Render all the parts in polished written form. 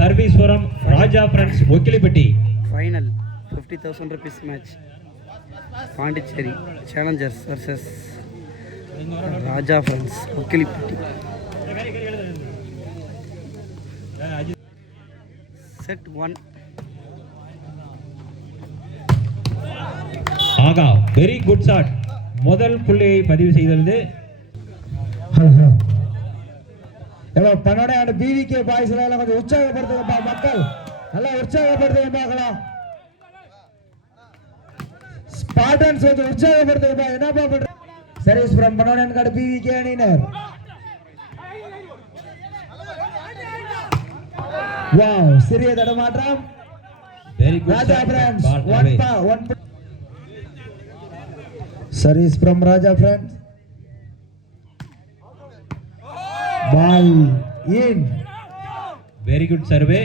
Service from Raja Friends Okilipatti. Final 50,000 rupees match. Pondicherry Challengers versus Raja Friends Okilipatti. Set 1. Aga, very good shot. முதல் புள்ளியை பதிவு செய்தது. பன்னோட PVK boys எல்லாம் கொஞ்சம் உற்சாகப்படுத்துங்கப்பா மக்கள், நல்லா உற்சாகப்படுத்துங்க பார்க்கலாம். ஸ்பார்டன்ஸ் கொஞ்சம் உற்சாகப்படுத்துங்கப்பா. என்னப்பா பண்ற? சர்வீஸ் ஃப்ரம் பன்னோடன் காடு பிவிகே அணியினர். வாவ், சிறிய தடமாற்றம். Very good Raja friends one service from Raja friends. Ball in. Very good survey.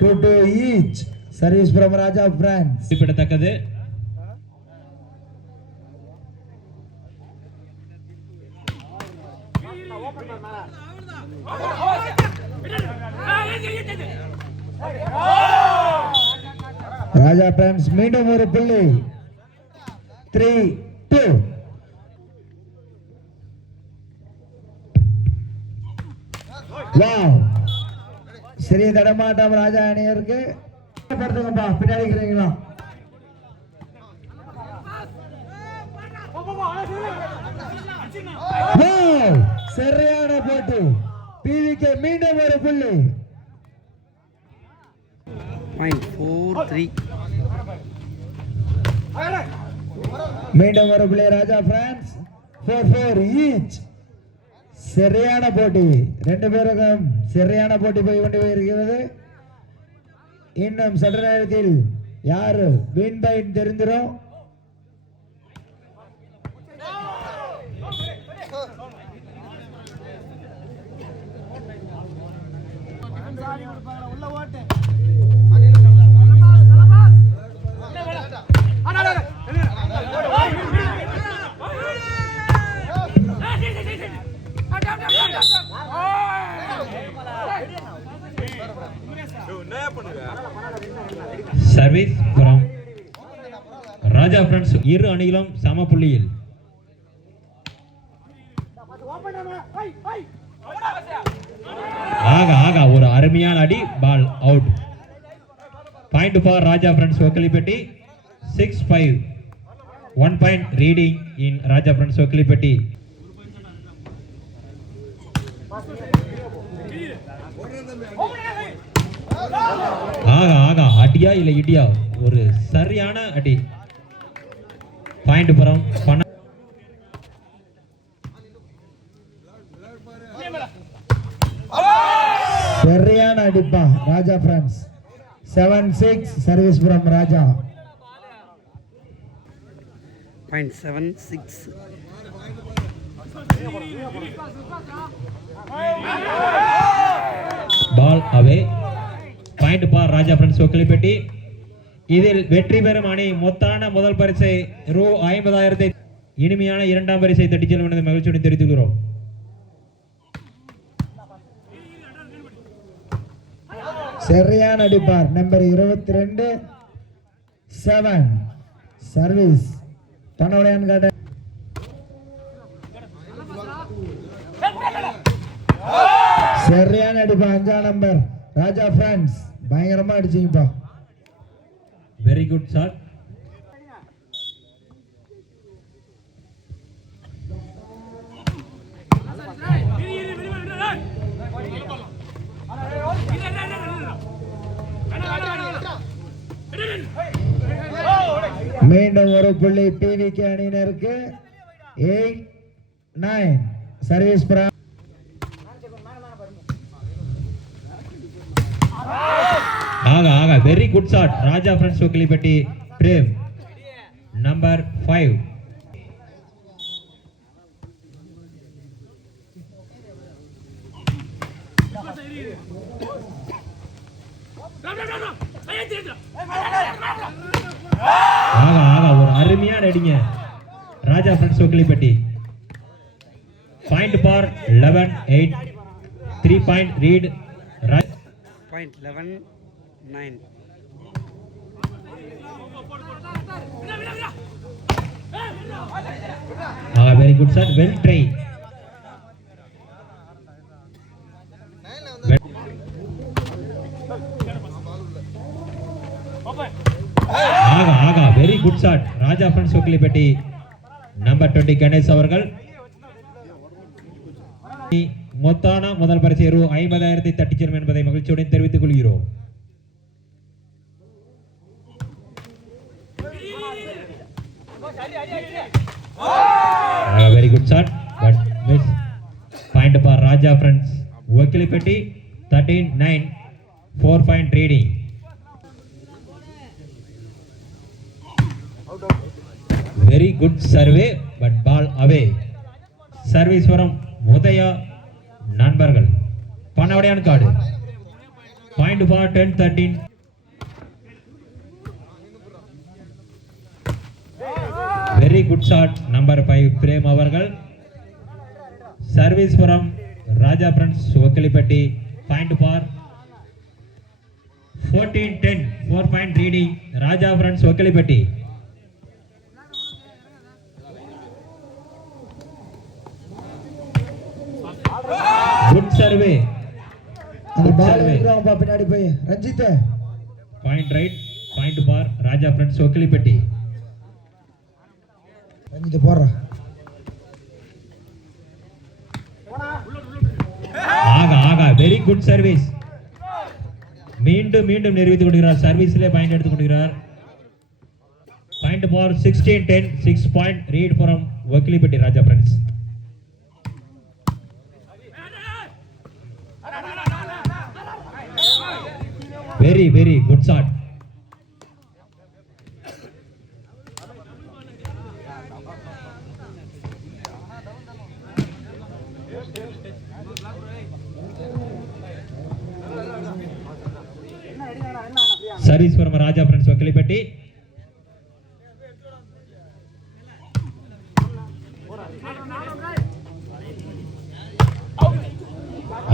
2 each. Service from Raja Friends. குறிப்பிடத்தக்கது. Raja Friends மீண்டும் ஒரு புள்ளி. 3-2. வாவ், சிறிய தடமாட்டம் ராஜா அணியருக்கு. படுத்துங்கப்பா, பின்னாடி இருக்கிறீங்களா? சரியான போட்டு பிவிகே மீண்டும் ஒரு புள்ளி. 4-3. மீண்டும் ஒரு புள்ளி ராஜா பிரான்ஸ். 4-4 ஈச். சரியான போட்டி, ரெண்டு பேருக்கும் சரியான போட்டி போய் கொண்டு இருக்கிறது. இன்னும் சற்று நேரத்தில் யாரு வின் பை தெரிந்துரும். Service from Raja Friends. இரு அணிகளும் சம புள்ளியில். ஆகா ஒரு அருமையான அடி. Ball out. Point for Raja friends Okkilipatti. 6-5. 1 point leading in Raja Friends ஒக்கிலிப்பட்டி. ஆகா அடியா இல்ல இடியா? ஒரு சரியான அடி. பாயிண்ட் புறம் சரியான அடிப்பா Raja friends. 7-6 service from Raja. 0.76. Ball away. Point for Raja friends Okkilipatti. இதில் வெற்றி பெறும் அணி மொத்தான முதல் பரிசை ரூ 50,000 இனிமையான இரண்டாம் பரிசை தட்டிச் செல்லும் என்பதை மகிழ்ச்சியுடன் தெரிவித்துக்கிறோம். சரியான அடிப்பார் நம்பர் 22 7 சர்வீஸ் பனோடையான் கார்டன். சரியான அடிப்பா 5ஆம் நம்பர் ராஜா பிரான்ஸ். பயங்கரமா அடிச்சீங்கப்பா. Very good shot. மீண்டும் ஒரு புள்ளி பிவிகே அணியினருக்கு. 8-9 சர்வீஸ் பிரான்ஸ். ஆகா very good shot. Raja friends Okkilipatti frame number 5. ஆகா ஒரு அருமையான அடிங்க Raja friends Okkilipatti. Point for 11-8. 3 point lead. Point 11-9. Very good shot, well tried. Very good shot. Raja Friends Okilipeti. Number 20 Ganesh அவர்கள் மொத்தான முதல் பரிசு ரூ 50,000 தட்டிச் செல்லும் என்பதை மகிழ்ச்சியுடன் தெரிவித்துக் கொள்கிறோம். Very good shot, but miss. Point for Raja Friends Okilipeti. 13-9. 4-point leading. Very good survey, but ball away. Service from Mudaya நண்பர்கள் பண்ணவடையான் card. Point for 10-13. Very good shot, number 5 Prem அவர்கள். Service from Raja Friends Okilipeti. Point for 14-10. 4-point leading Raja Friends Okilipeti. Good survey. அந்த பால் எடுக்கறாங்க பின்னாடி போய் Ranjith. Point right. Point for Raja Friends Okilipeti. Ranjith போறா. ஆகா very good service. மீண்டும் நிரூபித்துக் கொண்டிருக்கிறார். சர்வீஸ்ல பாயிண்ட் எடுத்துக் கொண்டிருக்கிறார். Point for 16-10. 6-point lead from Okilipeti Raja Friends. Very good shot. Service from Raja Friends Okilipeti.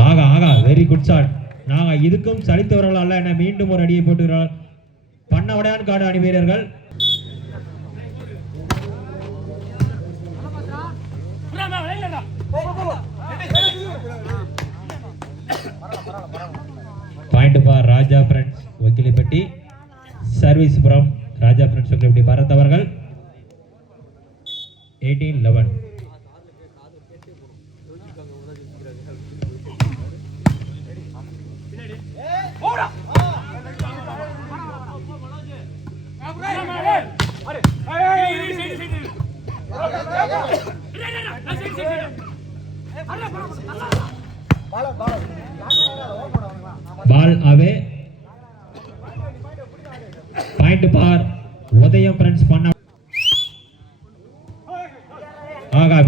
ஆகா very good shot. நாங்க இதுக்கும் சலித்தவர்கள் அல்ல என மீண்டும் ஒரு அடியை போட்டுகிறார் பண்ணவடையான் காடு அணி வீரர்கள். Point for Raja Friends Okilipeti. Service from Raja Friends Okilipeti Bharat அவர்கள். 18-11. Ball away. Point for Udayam Friends பண்ண.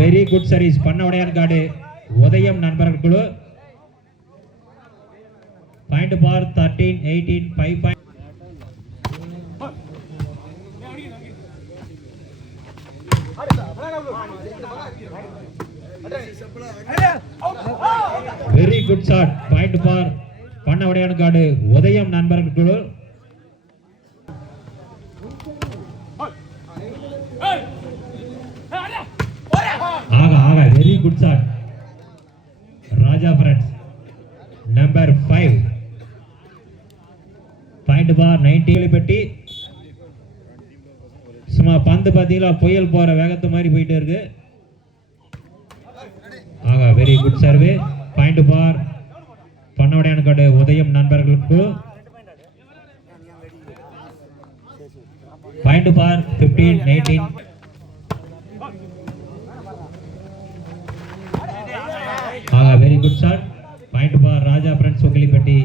very good service பண்ணவடையான் காடு உதயம் நண்பர்கள் குழு. Point for 13-18. 5 point. Very good shot. Point for பண்ணவடையான் காடு உதயம் நண்பர்கள் குழு. Very good shot. Raja Friends number 5. Point for 90 Okilipeti. சும்மா பந்து பாத்தீங்களா புயல் போற வேகத்து மாதிரி போயிட்டே இருக்கு. very good survey. Point for பண்ணவடையான் காடு உதயம் நண்பர்களுக்கு. Point for 15-19. very good shot. Point for Raja Friends Okilipeti.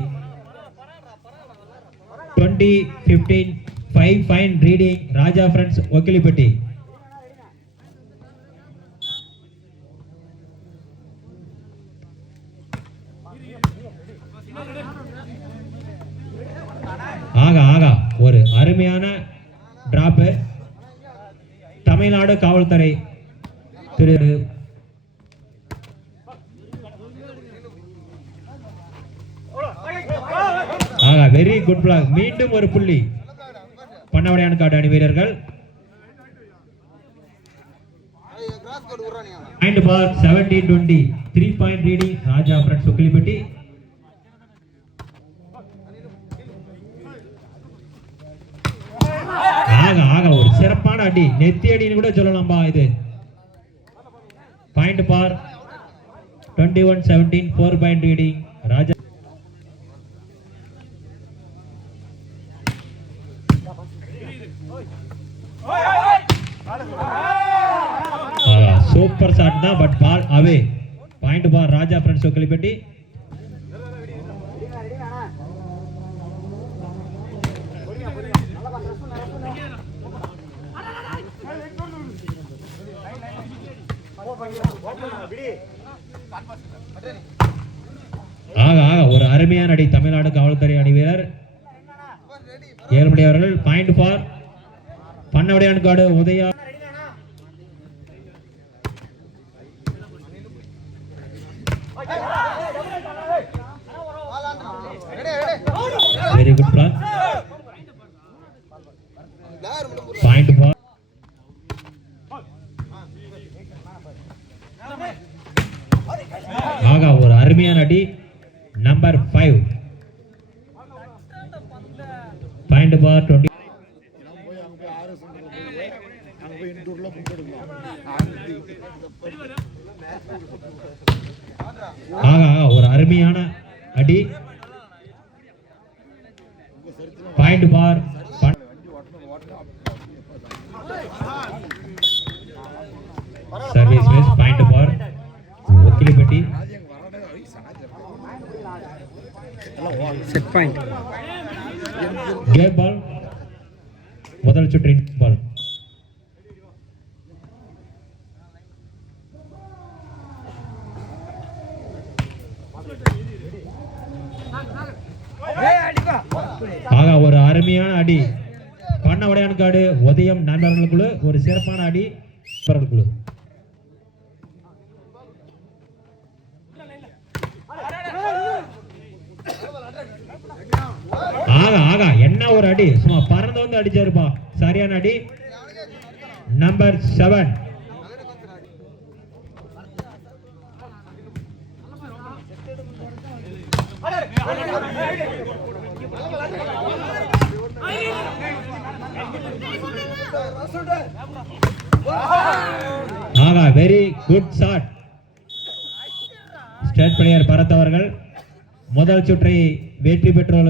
20-15. 5-point leading Raja Friends Okilipeti. ஒரு அருமையான டிராப். தமிழ்நாடு காவல்துறை திரு ஆகா வெரி குட் பிளாக். மீண்டும் ஒரு புள்ளி பண்ணவடையான் காடு அணி வீரர்கள். Point for 17-20 3 point leading Raja friends Okkilipatti. ஆகா ஆகா ஒரு சிறப்பான அடி, நெத்தி அடின்னு கூட சொல்லலாம்பா இது. Point for 21-17 4 point leading Raja. Super shot தான், but ball away. Point for Raja friends Okkilipatti. ஆகா ஆகா ஒரு அருமையான அடி தமிழ்நாடு காவல்துறை அணி வீரர் ஏழுமணி அவர்கள். பாயிண்ட் பார் பண்ணவடையான் காடு Udaya. Very good block. Point for ஆகா ஒரு அருமையான அடி நம்பர் 5. Point for 20. ஆகா ஒரு அருமையான அடி. Point for service miss. Point for Okkilipatti. Set point. Game ball முதல் சுற்றின் பால். ஆகா ஒரு அருமையான அடி பண்ணவடையான் காடு உதயம் நண்பர்களுக்குழு ஒரு சிறப்பான அடி குழு. ஆகா ஆகா என்ன ஒரு அடி, சும்மா பறந்து வந்து அடிச்சாருப்பா. சரியான அடி நம்பர் 7. ஆகா very good shot. State player Bharath அவர்கள் முதல் சுற்றை வெற்றி பெற்றுள்ள